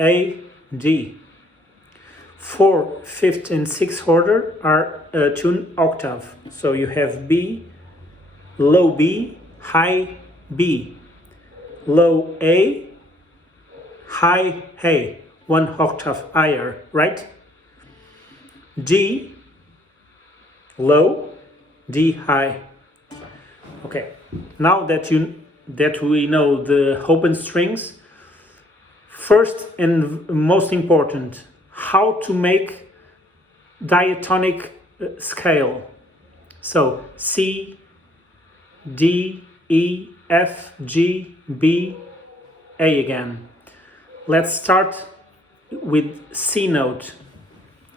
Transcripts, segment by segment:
A, D. 4th, 5th, and 6th order are tuned octave. So you have B, low B, high B, low A, high A, 1 octave higher, right? D, low, D, high. Okay, now that we know the open strings, first and most important, how to make diatonic scale. So C, D, E, F, G, B, A again. Let's start with C note.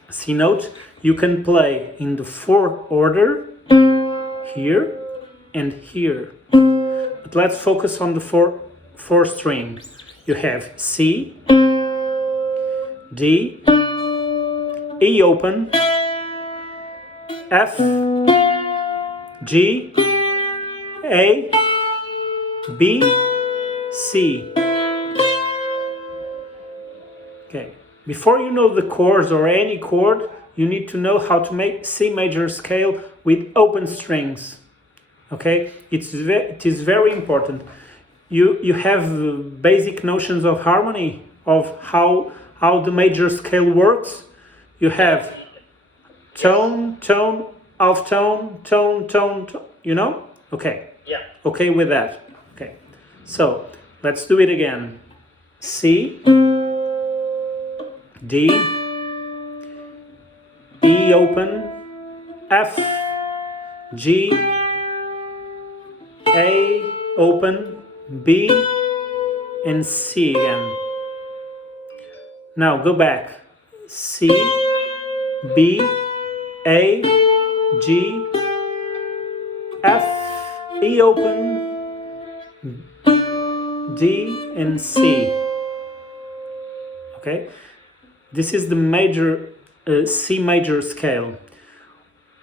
C note, you can play in the 4th order, here and here. But let's focus on the 4th string. You have C, D, E open, F, G, A, B, C. Okay, before you know the chords or any chord, you need to know how to make C major scale with open strings. Okay, it is very important. You have basic notions of harmony, of how the major scale works. You have tone, tone, half tone, tone, tone, tone, you know? Okay. Yeah. Okay with that. Okay. So, let's do it again. C, D, E open, F, G, A open, B, and C again. Now go back. C, B, A, G, F, E open, D, and C. Okay? This is the major C major scale.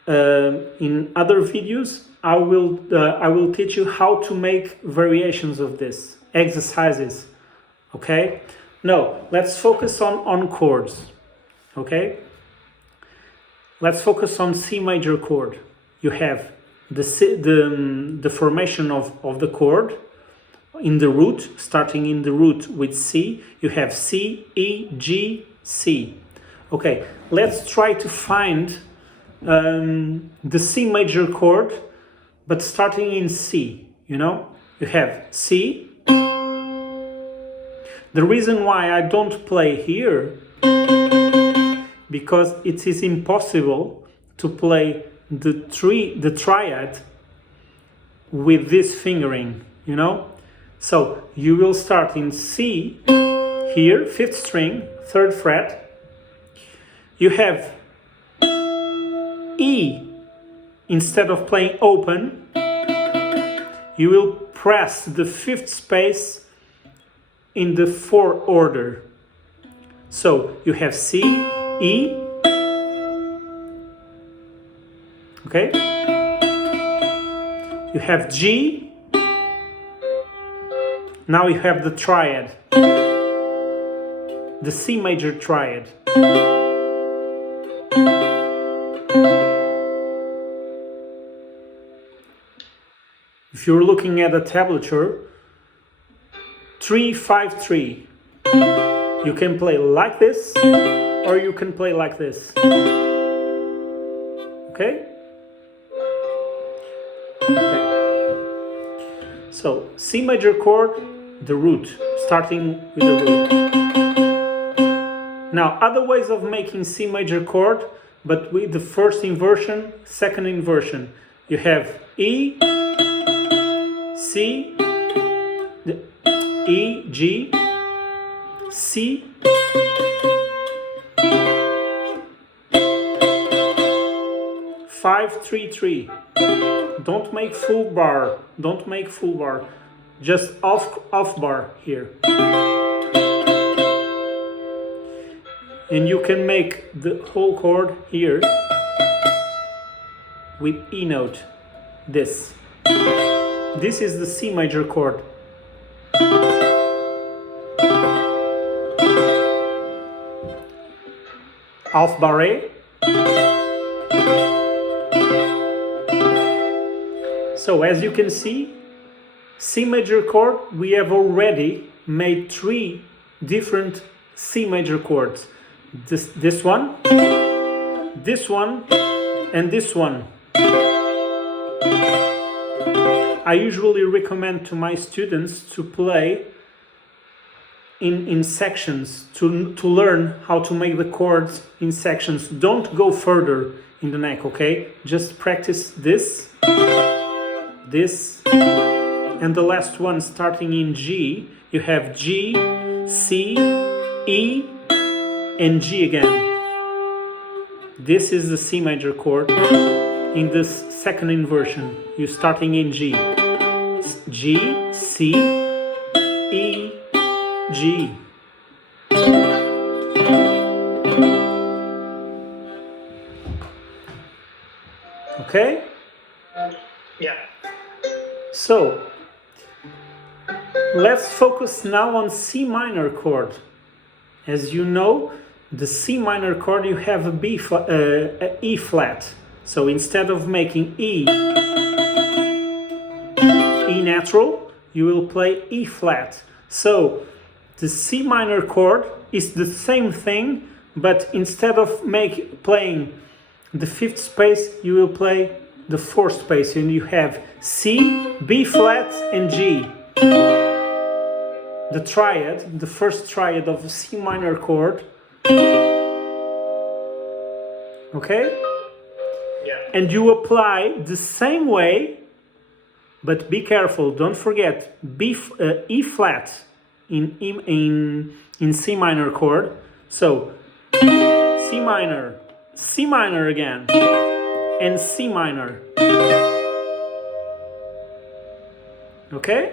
In other videos, I will teach you how to make variations of this, exercises. Okay? No, let's focus on chords. Okay? Let's focus on C major chord. You have the formation of the chord in the root, starting in the root with C. You have C, E, G, C. Okay, let's try to find the C major chord, but starting in C, you know? You have C. The reason why I don't play here, because it is impossible to play the triad with this fingering, you know? So you will start in C, here, 5th string, 3rd fret. You have E, instead of playing open, you will press the 5th space in the 4th order. So you have C, E, okay? You have G, now you have the triad, the C major triad. If you're looking at a tablature, 3-5-3. You can play like this, or you can play like this. Okay? Okay. So, C major chord, the root, starting with the root. Now, other ways of making C major chord, but with the 1st inversion, 2nd inversion. You have E, C, E, G, C, 5-3-3. Don't make full bar. Don't make full bar. Just off bar here. And you can make the whole chord here with E note. This. This is the C major chord. half barré. So as you can see, C major chord, we have already made 3 different C major chords. This one, and this one. I usually recommend to my students to play in sections, to learn how to make the chords in sections. Don't go further in the neck, okay? Just practice this, and the last one starting in G. You have G, C, E, and G again. This is the C major chord in this second inversion. You're starting in G. G, C, E, G. Okay? Yeah. So, let's focus now on C minor chord. As you know, the C minor chord, you have a E flat. So instead of making E natural, you will play E flat. So the C minor chord is the same thing, but instead of playing the 5th space, you will play the 4th space, and you have C, B flat, and G. The triad, the first triad of the C minor chord. Okay? Yeah. And you apply the same way, but be careful, don't forget E flat in C minor chord. So C minor again, and C minor. Okay?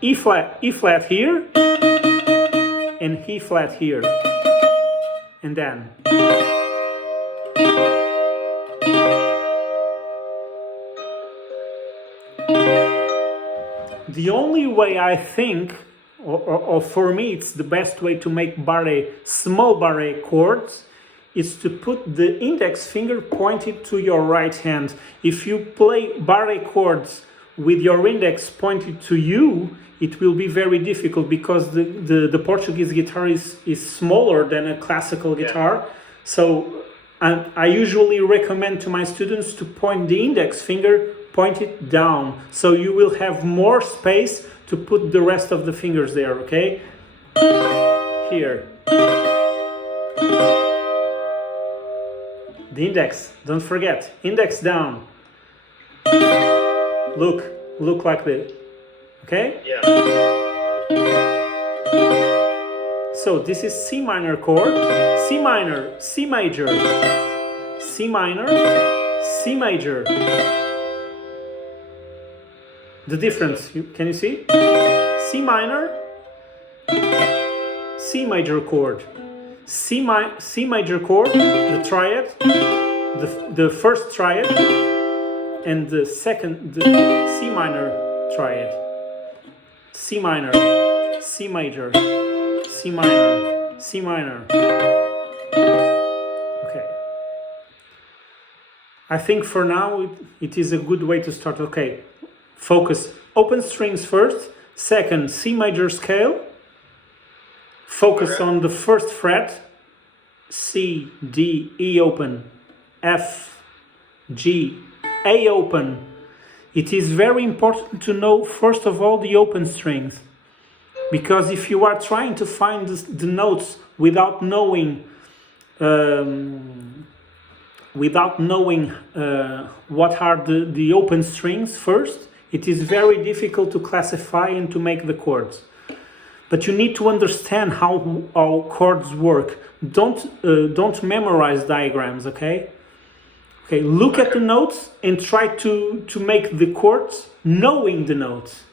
E flat here, and E flat here, and then. The only way I think, or for me it's the best way to make small barré chords, is to put the index finger pointed to your right hand. If you play barré chords with your index pointed to you, it will be very difficult because the Portuguese guitar is smaller than a classical guitar. Yeah. So I usually recommend to my students to point the index finger pointed down, so you will have more space to put the rest of the fingers there, okay? Here. The index, don't forget, index down. Look like this, okay? Yeah. So this is C minor chord, C minor, C major, C minor, C major. The difference, can you see? C minor, C major chord, C major chord, the triad, the first triad, and the second, the C minor triad. C minor, C major, C minor, C minor. Okay. I think for now it is a good way to start. Okay. Focus. Open strings first. Second, C major scale. Focus on the first fret. C, D, E open. F, G, A open. It is very important to know first of all the open strings. Because if you are trying to find the notes without knowing what are the open strings first, it is very difficult to classify and to make the chords. But you need to understand how chords work. Don't memorize diagrams, okay? Okay, look at the notes and try to make the chords knowing the notes.